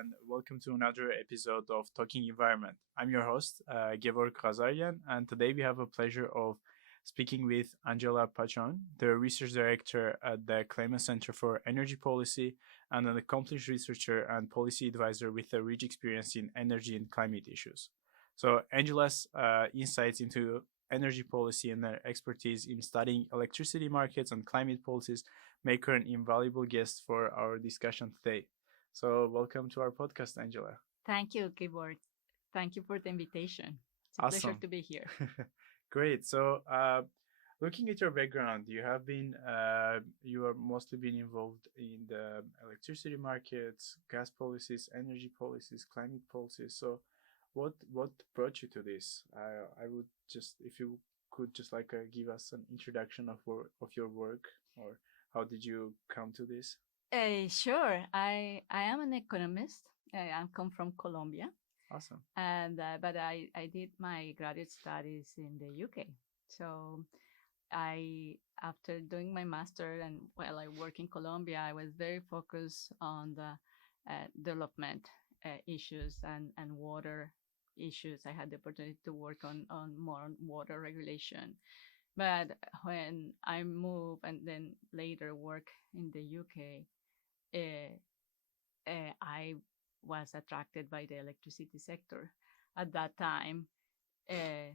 and welcome to another episode of Talking Environment. I'm your host, Gevorg Ghazaryan, and today we have a pleasure of speaking with Angela Pachon, the research director at the Kleinman Center for Energy Policy and an accomplished researcher and policy advisor with a rich experience in energy and climate issues. So, Angela's insights into energy policy and her expertise in studying electricity markets and climate policies make her an invaluable guest for our discussion today. So, welcome to our podcast, Angela. Thank you, Keyboard. Thank you for the invitation. It's a pleasure Awesome. to be here. Great. So, looking at your background, you are mostly been involved in the electricity markets, gas policies, energy policies, climate policies. So, what brought you to this? I would just, if you could just give us an introduction of your work, or how did you come to this? Sure. I am an economist. I come from Colombia, Awesome. and but I did my graduate studies in the UK. So I, after doing my master and while I work in Colombia, I was very focused on the development issues and water issues. I had the opportunity to work on more on water regulation. But when I moved and then later work in the UK, I was attracted by the electricity sector. At that time, uh,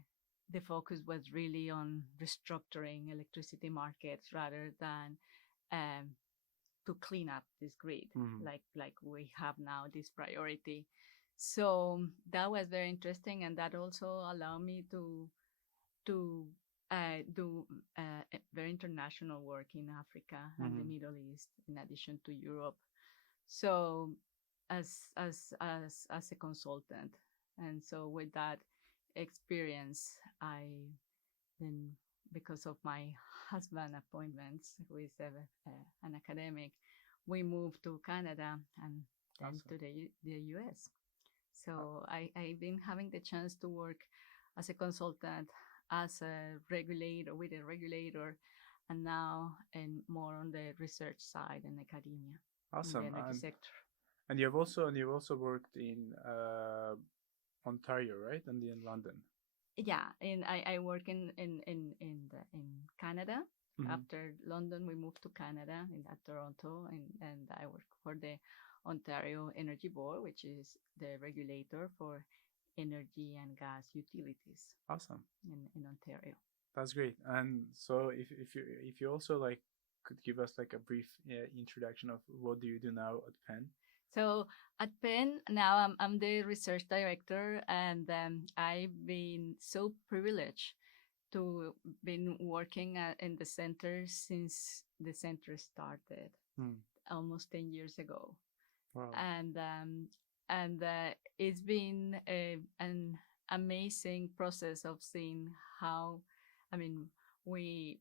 the focus was really on restructuring electricity markets rather than um, to clean up this grid, Mhm. like we have now this priority. So that was very interesting, and that also allowed me to do very international work in Africa and the Mhm. Middle East, in addition to Europe. So, as a consultant, and so with that experience, I then, because of my husband appointments with an academic, we moved to Canada and then Awesome. to the US. So I've been having the chance to work as a consultant, as a regulator, with a regulator, and now and more on the research side in academia in the Awesome. energy sector. You've also worked in Ontario, right? And in London. Yeah, and I work in Canada. Mm-hmm. After London, we moved to Canada in at Toronto, and I work for the Ontario Energy Board, which is the regulator for energy and gas utilities Awesome. in Ontario. That's great. And so if you also could give us like a brief introduction of what do you do now at Penn? So at Penn, now I'm the research director, and I've been so privileged to been working in the center since the center started Hmm. almost 10 years ago. Wow. And it's been an amazing process of seeing how, I mean, we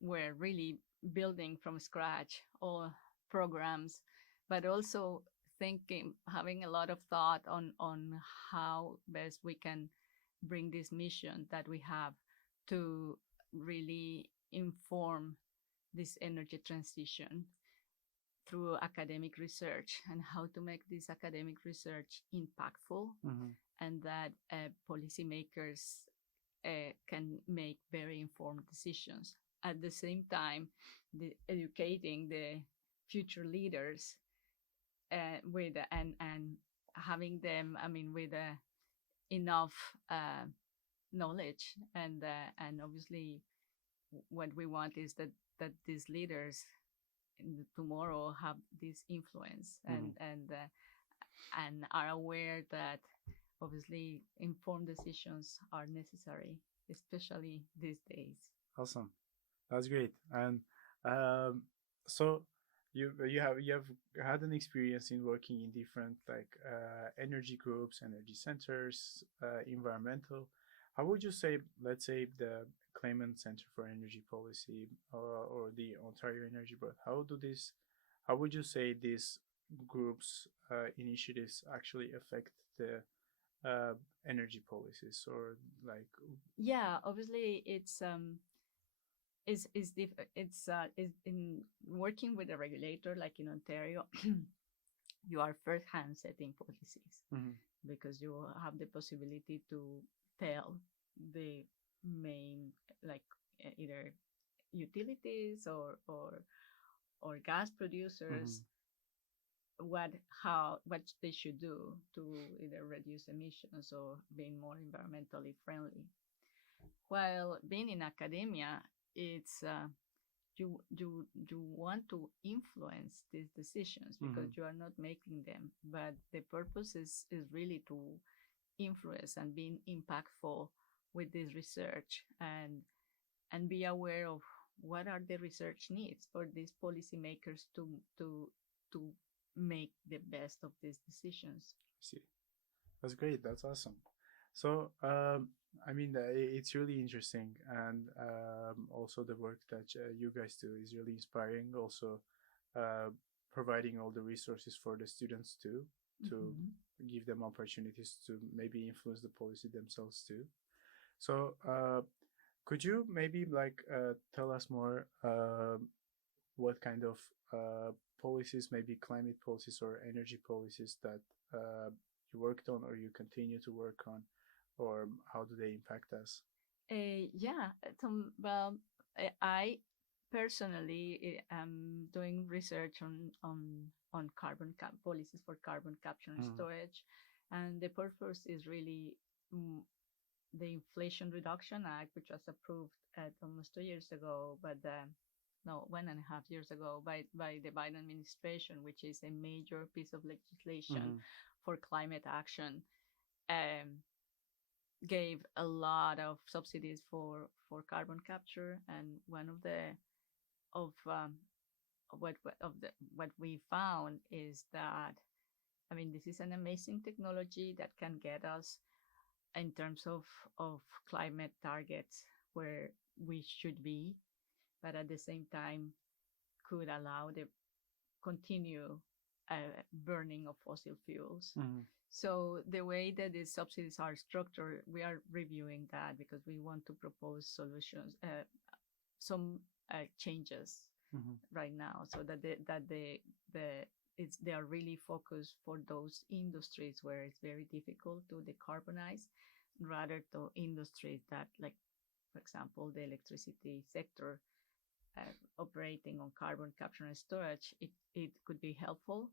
were really building from scratch all programs, but also thinking, having a lot of thought on how best we can bring this mission that we have to really inform this energy transition through academic research, and how to make this academic research impactful, Mm-hmm. and that policymakers can make very informed decisions. At the same time, educating the future leaders with and having them, I mean, with enough knowledge, and obviously what we want is that these leaders in tomorrow have this influence, Mm-hmm. and are aware that obviously informed decisions are necessary, especially these days. Awesome. That's great. And um, so you have had an experience in working in different energy groups, energy centers, environmental. How would you say, let's say, the Kleinman Center for Energy Policy or the Ontario Energy Board? How would you say these groups initiatives actually affect the uh, energy policies or like? Yeah, obviously it's in working with a regulator like in Ontario. you are first-hand setting policies Mm-hmm. because you have the possibility to tell the main, like either utilities or gas Mm-hmm. producers what how what they should do to either reduce emissions or being more environmentally friendly. While being in academia, it's you want to influence these decisions Mm-hmm. because you are not making them, but the purpose is really to influence and being impactful with this research and be aware of what are the research needs for these policymakers to make the best of these decisions. See, that's great. That's awesome. So, I mean, it's really interesting, and also the work that you guys do is really inspiring. Also, uh, providing all the resources for the students too, to Mm-hmm. give them opportunities to maybe influence the policy themselves too. So, could you maybe like tell us more what kind of uh, policies, maybe climate policies or energy policies that you worked on or you continue to work on, or how do they impact us? Yeah, well, I personally am doing research on policies for carbon capture and Mm-hmm. storage, and the purpose is really mm, the Inflation Reduction Act, which was approved at almost 2 years ago, but no, 1.5 years ago by the Biden administration, which is a major piece of legislation Mm-hmm. for climate action. Um, Gave a lot of subsidies for carbon capture, and one of the of what we found is that, I mean, this is an amazing technology that can get us in terms of climate targets where we should be, but at the same time could allow the continue burning of fossil fuels. Mm-hmm. So the way that these subsidies are structured, we are reviewing that because we want to propose solutions, some changes Mm-hmm. right now, so that the they are really focused for those industries where it's very difficult to decarbonize, rather to industries that, like for example, the electricity sector operating on carbon capture and storage. It could be helpful,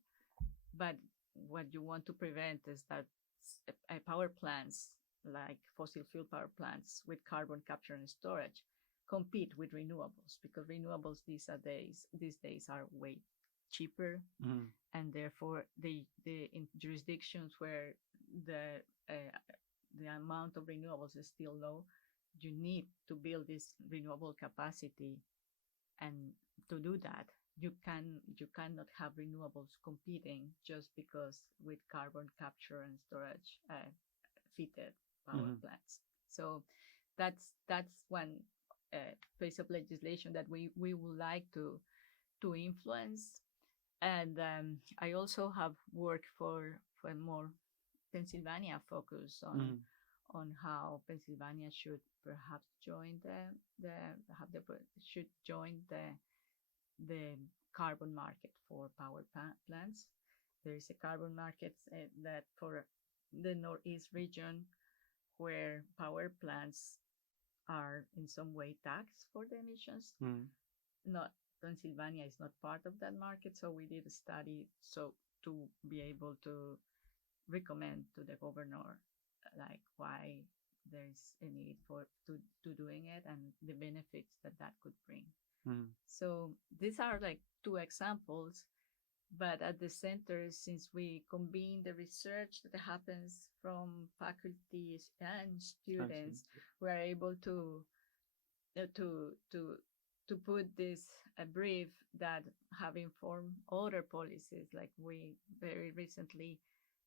but what you want to prevent is that power plants like fossil fuel power plants with carbon capture and storage compete with renewables, because renewables these days are way cheaper, Mm-hmm. and therefore the in jurisdictions where the the amount of renewables is still low, you need to build this renewable capacity, and to do that you cannot have renewables competing just because with carbon capture and storage fitted power Mm-hmm. plants. So that's one piece of legislation that we would like to influence. And I also have worked for a more Pennsylvania focus Mm-hmm. on how Pennsylvania should perhaps join the have the should join the carbon market for power plants. There is a carbon market that for the Northeast region, where power plants are in some way taxed for the emissions. Mm-hmm. Not Pennsylvania is not part of that market, so we did a study so to be able to recommend to the governor like why there's a need for to doing it and the benefits that that could bring. Mm-hmm. So these are like two examples, but at the center, since we combine the research that happens from faculties and students, Absolutely. we are able to uh, to to to put this a brief that have informed other policies. Like we very recently,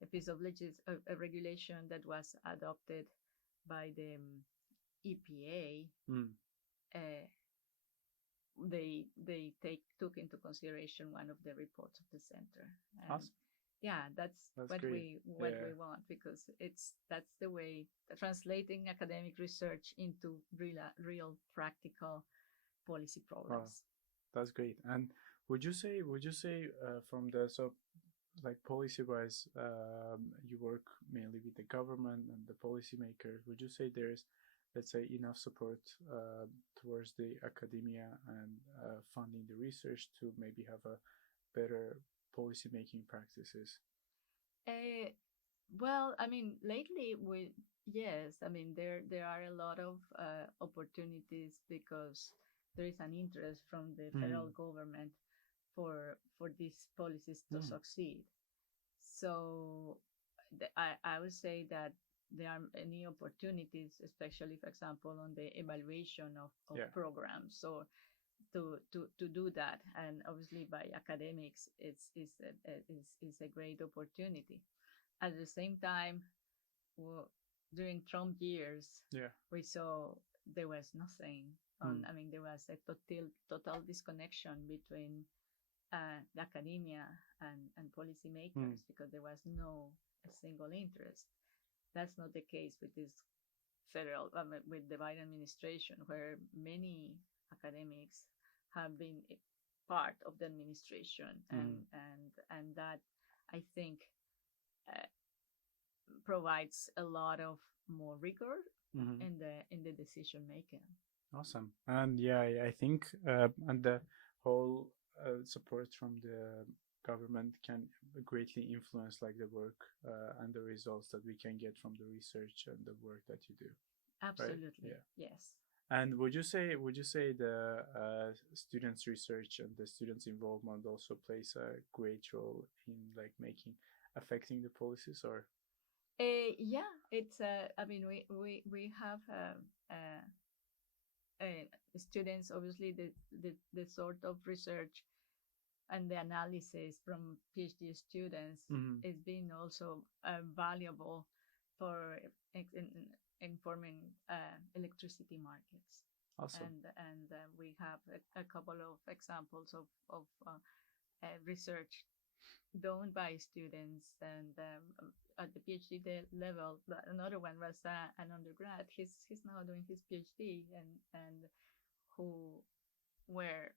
a piece of a regulation that was adopted by the EPA. Mm-hmm. Uh, they took into consideration one of the reports of the center, and Awesome. yeah, that's That's what great. we Yeah. want, because that's the way translating academic research into real practical policy Wow. problems. That's great. And would you say from the like policy-wise, you work mainly with the government and the policymakers. Would you say there's, let's say, enough support towards the academia and funding the research to maybe have a better policy-making practices? Uh, well, I mean, lately we yes, I mean there are a lot of opportunities because there is an interest from the federal Mm. government for these policies to Mm. succeed. So I would say that there are many opportunities, especially, for example, on the evaluation of Yeah. programs. So to do that, and obviously by academics, it's a great opportunity. At the same time, well, during Trump years, Yeah. we saw there was nothing on. Mm. I mean, there was a total disconnection between the academia and Mm. policymakers because there was no a single interest. That's not the case with this federal with the Biden administration, where many academics have been part of the administration, Mm. and that I think uh, provides a lot of more rigor Mm-hmm. in the decision making. Awesome. And yeah, I think and the whole support from the government can greatly influence like the work and the results that we can get from the research and the work that you do, right? Absolutely, Yeah. yes. And would you say the students' research and the students' involvement also plays a great role in like making affecting the policies or? Yeah, it's. I mean, we have students. Obviously, the sort of research and the analysis from PhD students Mm-hmm. is being also valuable for informing electricity markets. Awesome. And we have a couple of examples of research done by students and at the PhD level. But another one was an undergrad. He's now doing his PhD and who were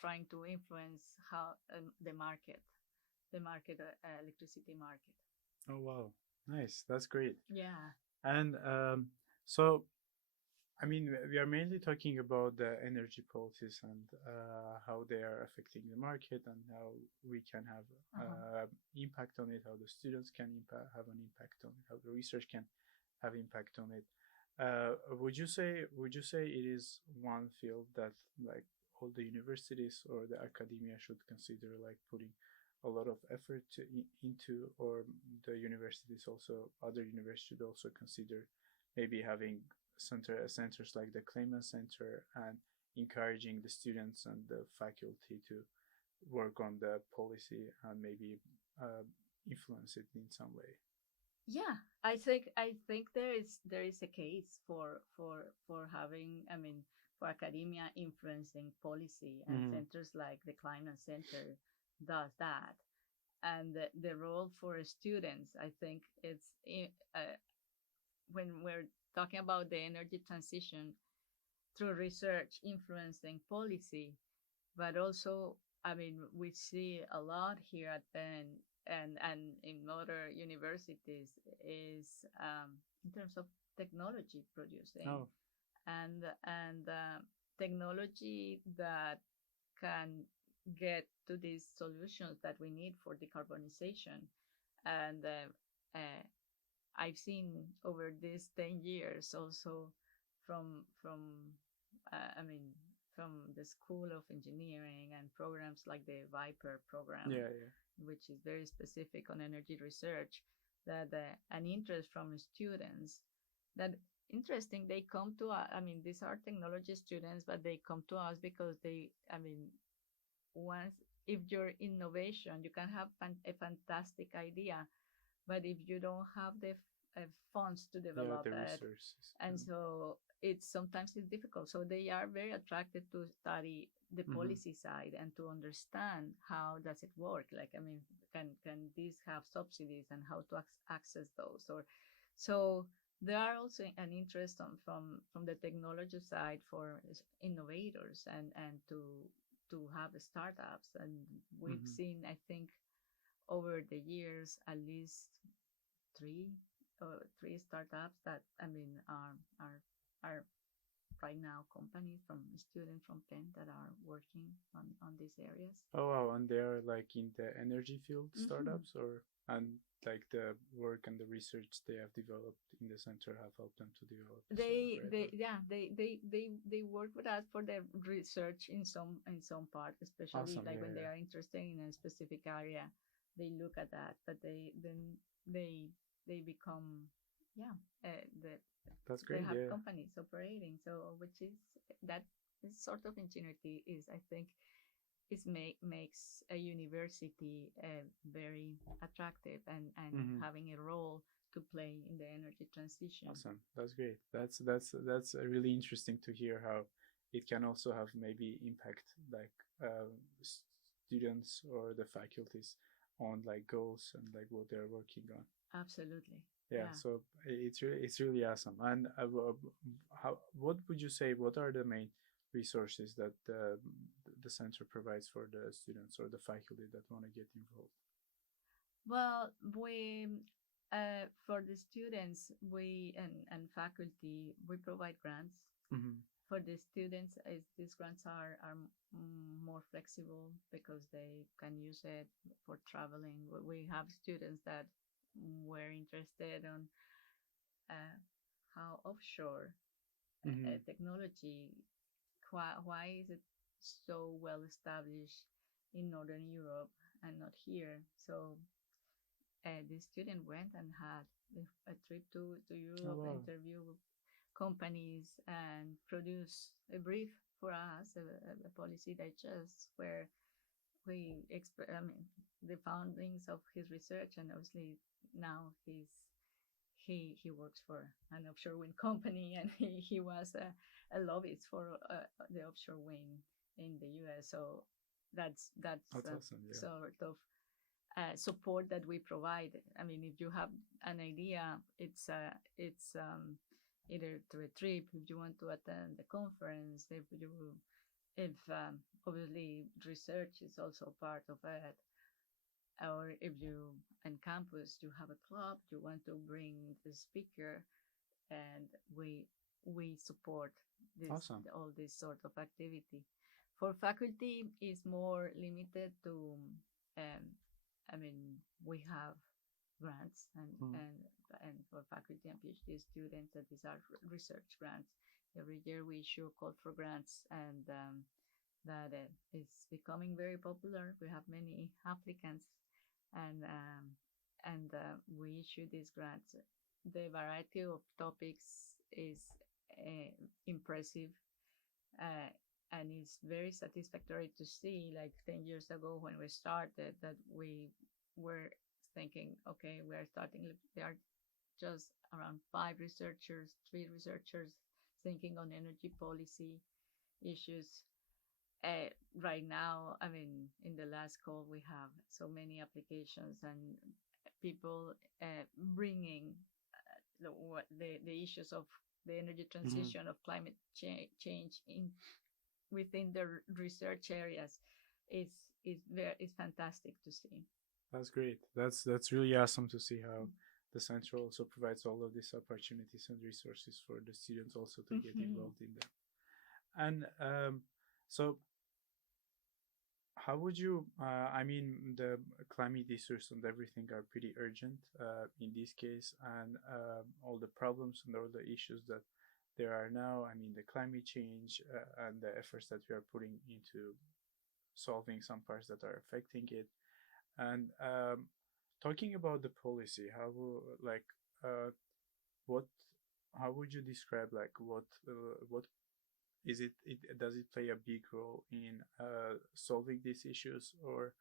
trying to influence how the market electricity market. Oh wow, nice. That's great. Yeah. And so I mean, we are mainly talking about the energy policies and how they are affecting the market and how we can have impact on it, how the students can have an impact on it, how the research can have impact on it. Would you say it is one field that like all the universities or the academia should consider like putting a lot of effort into, or the universities also other universities should also consider maybe having centers like the Kleinman Center and encouraging the students and the faculty to work on the policy and maybe uh, influence it in some way. Yeah, I think there is a case for having, I mean, for academia influencing policy, and Mm-hmm. centers like the Kleinman Center does that. And the role for students, I think it's when we're talking about the energy transition through research influencing policy, but also, I mean, we see a lot here at Penn and in other universities is in terms of technology producing Oh, and technology that can get to these solutions that we need for decarbonization. And I've seen over these 10 years also from I mean from the School of Engineering and programs like the Viper program, yeah, yeah. which is very specific on energy research, that an interest from students that interesting they come to us. I mean, these are technology students, but they come to us because they, I mean, once if your innovation, you can have a fantastic idea, but if you don't have the funds to Yeah, develop the it, resources. and so it's sometimes it's difficult. So they are very attracted to study the Mm-hmm. policy side and to understand how does it work. Like, I mean, can this have subsidies and how to access those? Or so there are also an interest from the technology side for innovators and to have startups. And we've Mm-hmm. seen, I think, over the years, at least three three startups that are right now companies from students from Penn that are working on these areas. Oh wow, and they're like in the energy field Hmm. startups, or and like the work and the research they have developed in the center have helped them to develop the startup, right? They yeah they work with us for the research in some part, especially Awesome, like yeah, when they yeah. are interested in a specific area. They look at that, but they they become yeah That's they great, have yeah. companies operating. So which is that this sort of ingenuity is, I think, makes a university very attractive and Mm-hmm. having a role to play in the energy transition. Awesome. That's great. That's really interesting to hear how it can also have maybe impact like students or the faculties on like goals and like what they're working on. Absolutely. Yeah, Yeah. so it's really awesome. And how what would you say? What are the main resources that the center provides for the students or the faculty that want to get involved? Well, we for the students we and faculty we provide grants. Mm-hmm. For the students, these grants are more flexible because they can use it for traveling. We have students that were interested on uh, how offshore Mm-hmm. technology, why is it so well established in Northern Europe and not here? So the student went and had a trip to Oh Europe, wow. interview companies, and produce a brief for us, a policy digest where I mean, the foundings of his research, and obviously now he works for an offshore wind company, and he was a lobbyist for the offshore wind in the US. So that's That's awesome. Yeah. sort of support that we provide. I mean, if you have an idea, it's either through a trip, if you want to attend the conference, if obviously research is also part of it, or if you on campus you have a club, you want to bring the speaker, and we support this Awesome. all this sort of activity. For faculty, is more limited to um, I mean, we have grants Mm. and for faculty and PhD students, that these are research grants. Every year we issue a call for grants, and that is becoming very popular. We have many applicants, and we issue these grants. The variety of topics is impressive, uh, and it's very satisfactory to see. Like 10 years ago, when we started, that we were thinking, okay, we are starting. There are just around three researchers thinking on energy policy issues. Right now, I mean, in the last call, we have so many applications and people bringing the issues of the energy Mm-hmm. transition, of climate change in within the research areas is fantastic to see. That's great. That's really awesome to see how the center also provides all of these opportunities and resources for the students also to get Mm-hmm. involved in them. And so how would you? I mean, the climate issues and everything are pretty urgent in this case, and all the problems and all the issues that there are now. I mean, the climate change and the efforts that we are putting into solving some parts that are affecting it. And talking about the policy, like uh, what how would you describe like what is it does it play a big role in solving these issues, or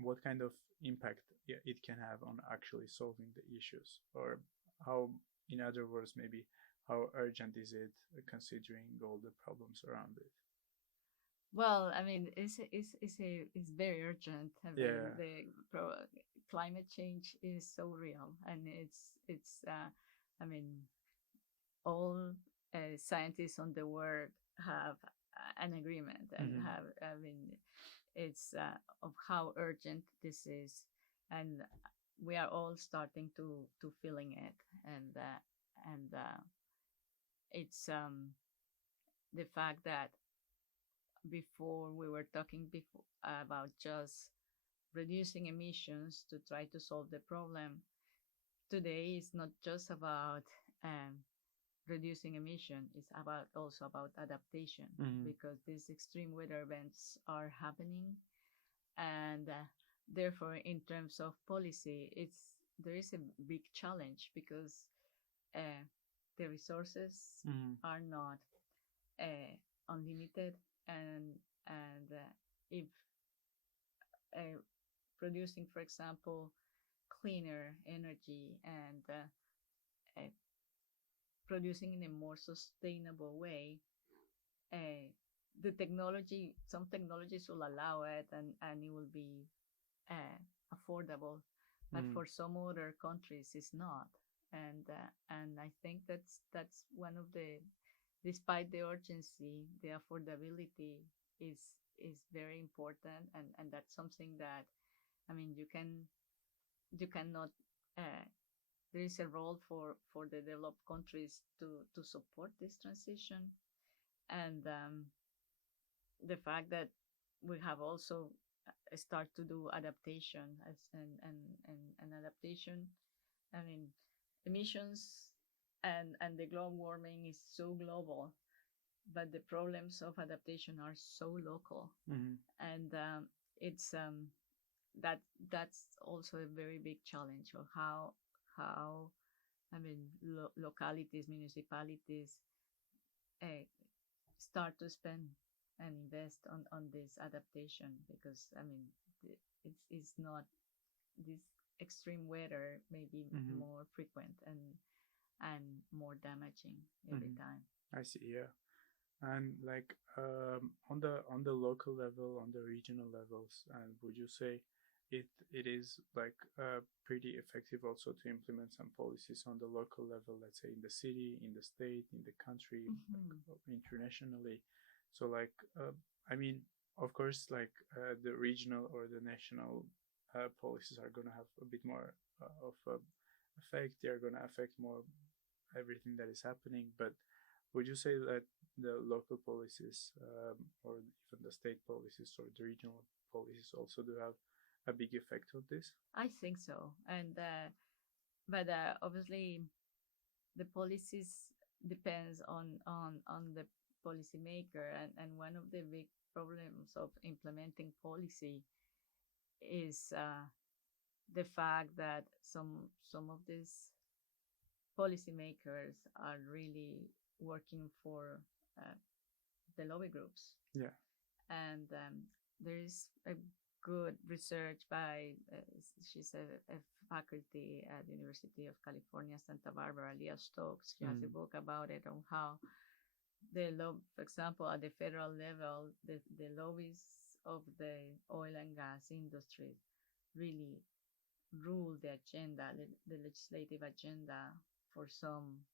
what kind of impact it can have on actually solving the issues, or how, in other words, maybe how urgent is it considering all the problems around it? Well, I mean, it's very urgent. I mean, Yeah. climate change is so real, and I mean, all scientists on the world have an agreement and Mm-hmm. have, I mean, it's of how urgent this is, and we are all starting to feeling it, and it's the fact that before we were talking before about just reducing emissions to try to solve the problem. Today is not just about um, reducing emission; it's about also about adaptation, Mm-hmm. because these extreme weather events are happening, and therefore, in terms of policy, there is a big challenge, because uh, the resources Mm-hmm. are not uh, unlimited, and if uh, producing, for example, cleaner energy, and uh, producing in a more sustainable way, uh, some technologies will allow it, and it will be affordable, but Mm-hmm. for some other countries it's not. And I think that's one of the, despite the urgency, the affordability is very important, and that's something that, I mean, you cannot there is a role for the developed countries to support this transition. And the fact that we have also start to do adaptation and adaptation, I mean, emissions and the global warming is so global, but the problems of adaptation are so local. Mm-hmm. And it's that that's also a very big challenge of how I mean, localities, municipalities uh, start to spend and invest on this adaptation, because I mean, it's not, this extreme weather may be Mm-hmm. more frequent and more damaging every Mm-hmm. time. I see. Yeah. And like on the local level, on the regional levels, and would you say it is like pretty effective also to implement some policies on the local level, let's say in the city, in the state, in the country, like Mm-hmm. internationally? So like I mean, of course, like the regional or the national policies are gonna have a bit more of a effect. They are gonna affect more everything that is happening, but would you say that the local policies, or even the state policies or the regional policies, also do have a big effect on this? I think so, and but obviously the policies depends on the policymaker, and one of the big problems of implementing policy is the fact that some of these policymakers are really working for uh, the lobby groups. Yeah. And there is a good research by she's a faculty at the University of California, Santa Barbara, Leah Stokes. She has a Mm. book about it, on how for example, at the federal level, the lobbies of the oil and gas industry really rule the agenda, the legislative agenda for some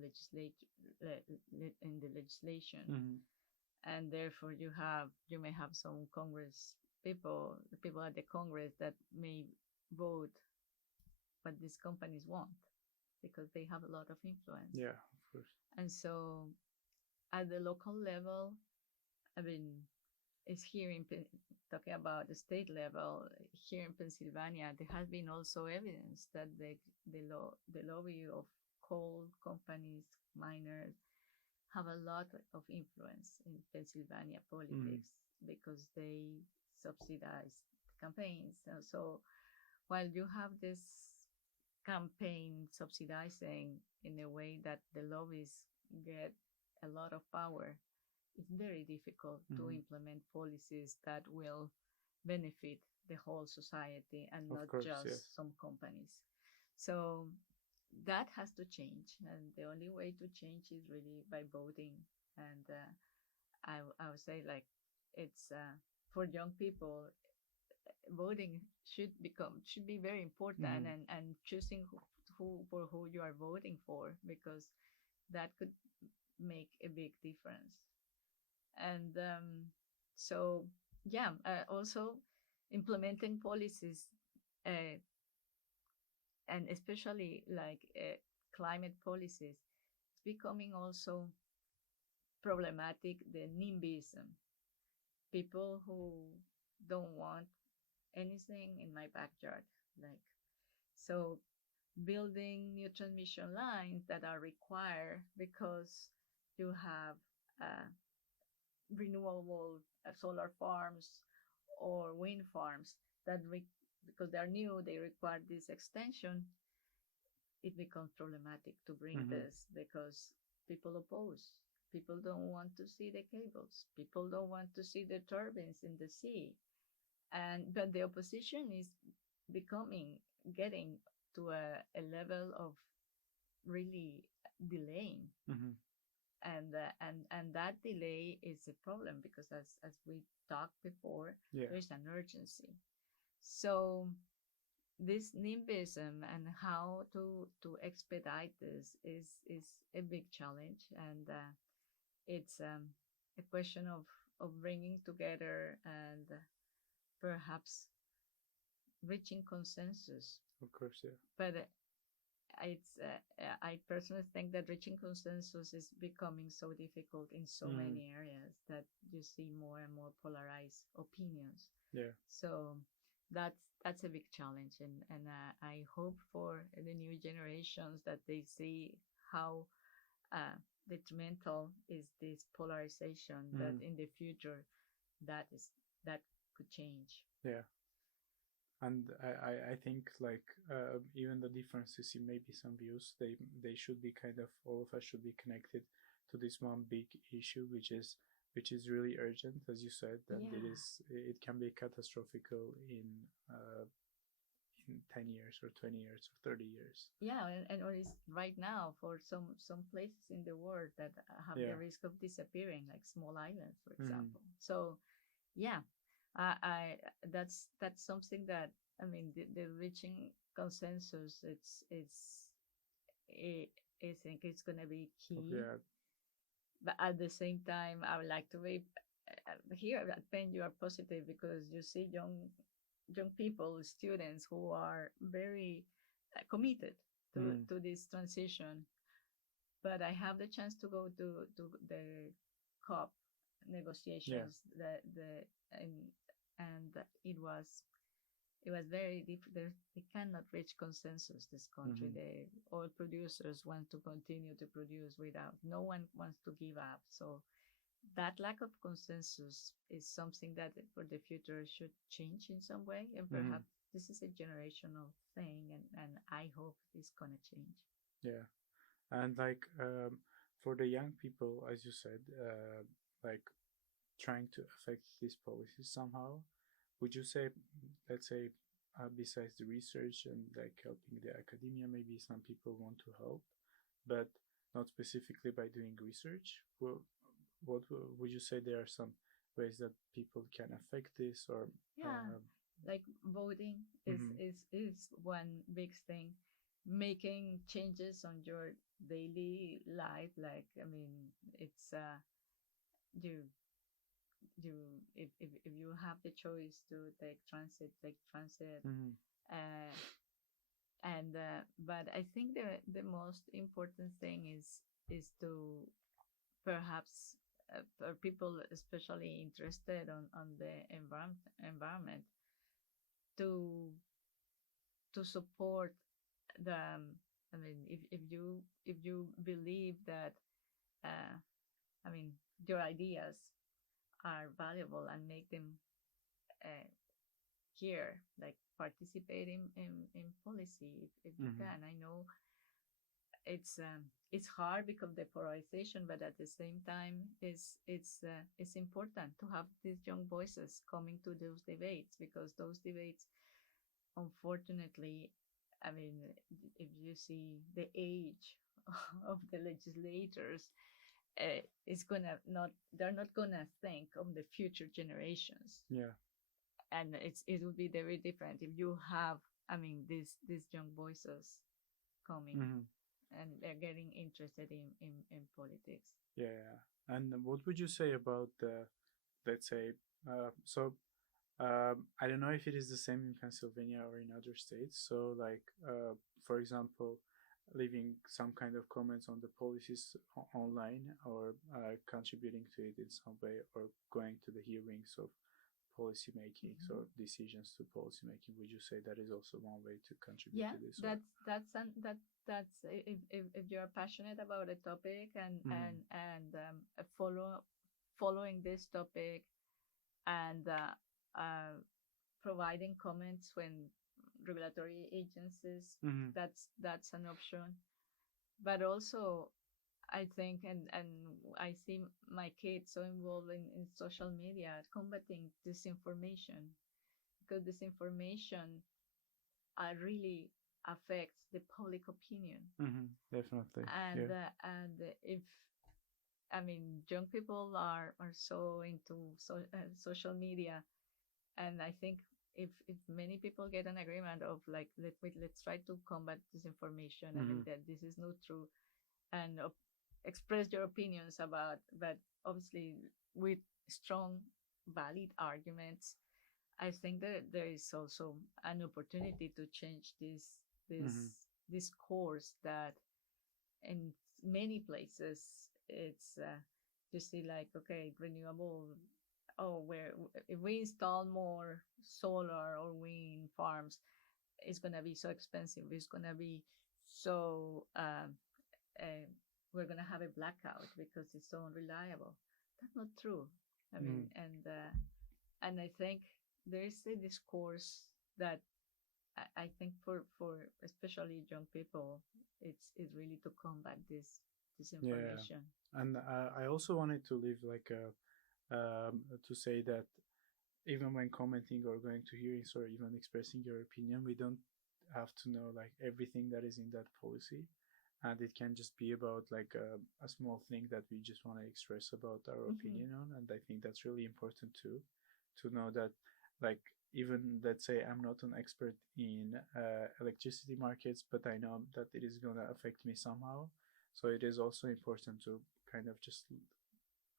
legislation in the legislation. Mm. And therefore you may have some Congress people, the people at the Congress, that may vote what these companies want, because they have a lot of influence. Yeah, of course. And so at the local level, I mean, it's here talking about the state level, here in Pennsylvania, there has been also evidence that the lobby of coal companies, miners, have a lot of influence in Pennsylvania Mm. politics, because they subsidize campaigns. So while you have this campaign subsidizing in a way that the lobbies get a lot of power, it's very difficult to Mm. implement policies that will benefit the whole society and Of not course, yes. just some companies. So that has to change, and the only way to change is really by voting. And I would say, like, it's for young people, voting should be very important, Mm. and choosing who you are voting for, because that could make a big difference. And So yeah, also implementing policies, uh, and especially like climate policies, it's becoming also problematic. The NIMBYism, people who don't want anything in my backyard, like, so building new transmission lines that are required because you have uh, renewable solar farms or wind farms that because they're new, they require this extension. It becomes problematic to bring Mm-hmm. this because people oppose. People don't want to see the cables. People don't want to see the turbines in the sea. And but the opposition is becoming getting to a level of really delaying, Mm-hmm. and that delay is a problem because as we talked before, Yeah. there's an urgency. So this nimbism and how to expedite this is a big challenge, and it's a question of bringing together and perhaps reaching consensus. Of course. Yeah. But I personally think that reaching consensus is becoming so difficult in so Mm. many areas that you see more and more polarized opinions. Yeah. So that's a big challenge, and I hope for the new generations that they see how uh, detrimental is this polarization. That Mm. in the future that could change. Yeah. And I think like even the differences in maybe some views, they should be kind of, all of us should be connected to this one big issue, which is really urgent, as you said, and Yeah. it can be catastrophical in 10 years or 20 years or 30 years. Yeah, and or is right now for some places in the world that have the Yeah. risk of disappearing, like small islands, for Mm. example. So yeah, I that's something that, I mean, the reaching consensus, I, I think it's gonna be key. Yeah. But at the same time, I would like to be here at Penn. You are positive because you see young people, students who are very committed Mm. to this transition. But I have the chance to go to the COP Yeah. negotiations, and and it was very difficult. They cannot reach consensus. This country, Mm-hmm. the oil producers want to continue to produce without. No one wants to give up. So that lack of consensus is something that for the future should change in some way, and Mm-hmm. perhaps this is a generational thing, and I hope it's gonna change. Yeah. And like for the young people, as you said, like trying to affect these policies somehow, would you say, let's say, besides the research and like helping the academia, maybe some people want to help, but not specifically by doing research? Well, what would you say there are some ways that people can affect this, or Yeah, like voting mhm, is one big thing. Making changes on your daily life, like, I mean, it's you you if you have the choice to take transit. mhm, uh, and But I think the most important thing is to perhaps for people especially interested on the environment to support the I mean, if you believe that uh, I mean, your ideas are valuable, and make them uh, here, like participate in policy if you mhm, can. I know it's hard because of the polarization, but at the same time, it's important to have these young voices coming to those debates, because those debates, unfortunately, I mean, if you see the age of the legislators, it's gonna not they're not gonna think of the future generations, yeah, and it would be very different if you have, I mean, these young voices coming, mhm, and they're getting interested in politics. yeah, yeah. And what would you say about let's say, so I don't know if it is the same in Pennsylvania or in other states. So, like, for example, leaving some kind of comments on the policies online, or contributing to it in some way, or going to the hearings of policy making, Mhm. so decisions to policy making. Would you say that is also one way to contribute Yeah, to this? Or that's if you're passionate about a topic and mm-hmm. following this topic and providing comments when regulatory agencies, Mm-hmm. that's an option. But also, I think, and I see my kids so involved in social media combating disinformation, because disinformation really affects the public opinion. Mm-hmm. Definitely, yeah. And if, I mean, young people are so into social media, and I think if many people get an agreement of like, let's try to combat disinformation. I Mm-hmm. mean, that this is not true, and express your opinions about, but obviously with strong, valid arguments. I think that there is also an opportunity to change this Mm-hmm. this course that in many places it's you see, like, okay, renewable, oh, where if we install more solar or wind farms, it's going to be so expensive, it's going to be so uh, we're going to have a blackout because it's so unreliable. That's not true. I Mm-hmm. mean, and I think there is a discourse that I think for especially young people, it's really to combat this Yeah, information. and I also wanted to leave like a to say that even when commenting or going to hearings or even expressing your opinion, we don't have to know like everything that is in that policy, and it can just be about like a small thing that we just want to express about our Mm-hmm. opinion on. And I think that's really important too, to know that, like, even let's say I'm not an expert in electricity markets, but I know that it is going to affect me somehow. So it is also important to kind of just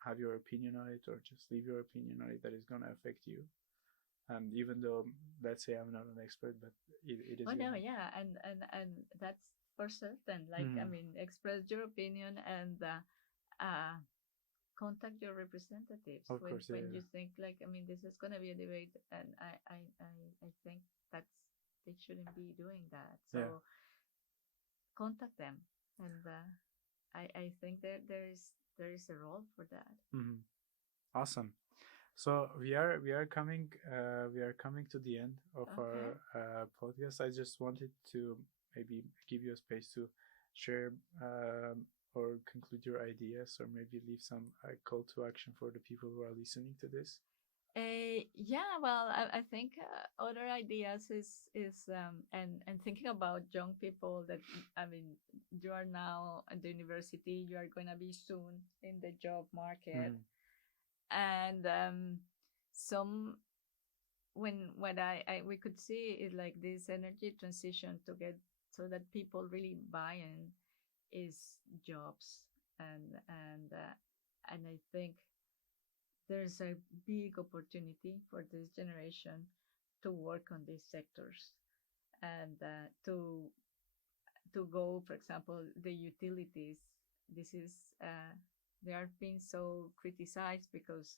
have your opinion on it, or just leave your opinion on it that is going to affect you. And even though, let's say I'm not an expert, but it is Oh no, gonna. yeah, and that's for certain. Like, I Mm-hmm. mean, express your opinion and uh, contact your representatives Of course, when yeah, you think, like, I mean, this is going to be a debate, and I think that's they shouldn't be doing that. yeah. So contact them, and I think there is a role for that. Mm-hmm. Awesome. So we are coming to the end of Okay. our podcast. I just wanted to maybe give you a space to share or conclude your ideas, or maybe leave some call to action for the people who are listening to this. Yeah, well, I think other ideas is and thinking about young people that, I mean, you are now at the university, you are going to be soon in the job market, Mm-hmm. and some when what I we could see is like this energy transition to get so that people really buy in is jobs, and I think there's a big opportunity for this generation to work on these sectors and to go, for example, the utilities. This is they are being so criticized because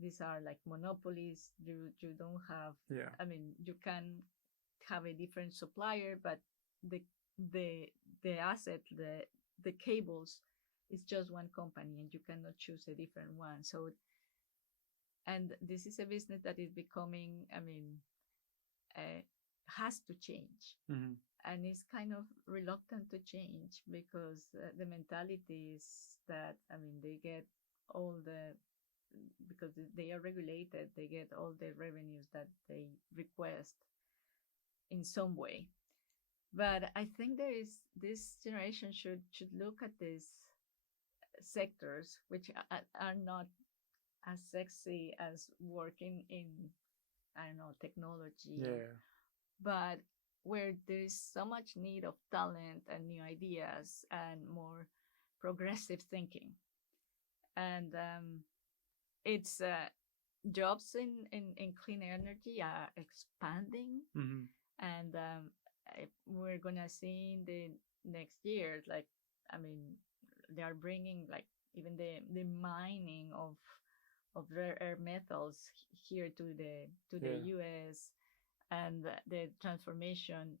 these are like monopolies. You don't have. Yeah. I mean, you can have a different supplier, but the the the asset, the cables, is just one company, and you cannot choose a different one. So, and this is a business that is becoming, I mean, uh, has to change, Mm-hmm. and is kind of reluctant to change because the mentality is that, I mean, they get all the, because they are regulated, they get all the revenues that they request in some way. But I think there is this generation should look at these sectors which are not as sexy as working in, I don't know, technology, Yeah. but where there's so much need of talent and new ideas and more progressive thinking. And it's jobs in clean energy are expanding, Mm-hmm. and we're gonna see in the next years, like, I mean, they are bringing like even the mining of rare earth metals here to the Yeah. US, and the transformation.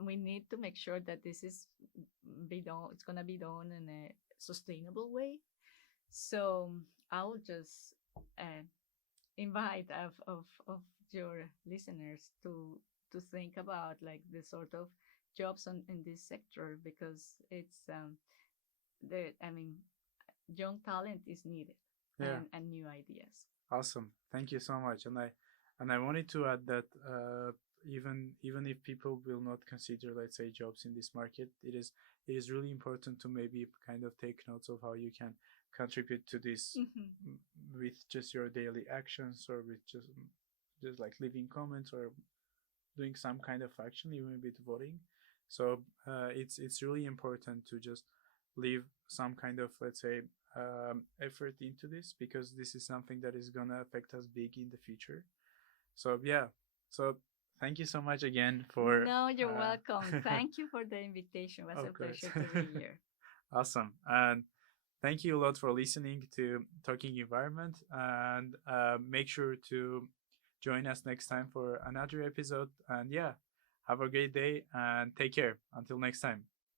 We need to make sure that this is be done. It's gonna be done in a sustainable way. So I'll just uh, invite of your listeners to think about like the sort of jobs in this sector, because it's the I mean, young talent is needed, Yeah. and new ideas. Awesome. Thank you so much. And I wanted to add that even if people will not consider, let's say, jobs in this market, it is really important to maybe kind of take notes of how you can contribute to this Mhm. with just your daily actions, or with just like leaving comments, or doing some kind of action, even with voting. So it's really important to just leave some kind of, let's say, effort into this, because this is something that is gonna affect us big in the future. So yeah, so thank you so much again for No, you're welcome. Thank you for the invitation. It was a of course. pleasure to be here. Awesome. And thank you a lot for listening to Talking Environment, and make sure to join us next time for another episode. And yeah, have a great day and take care. Until next time.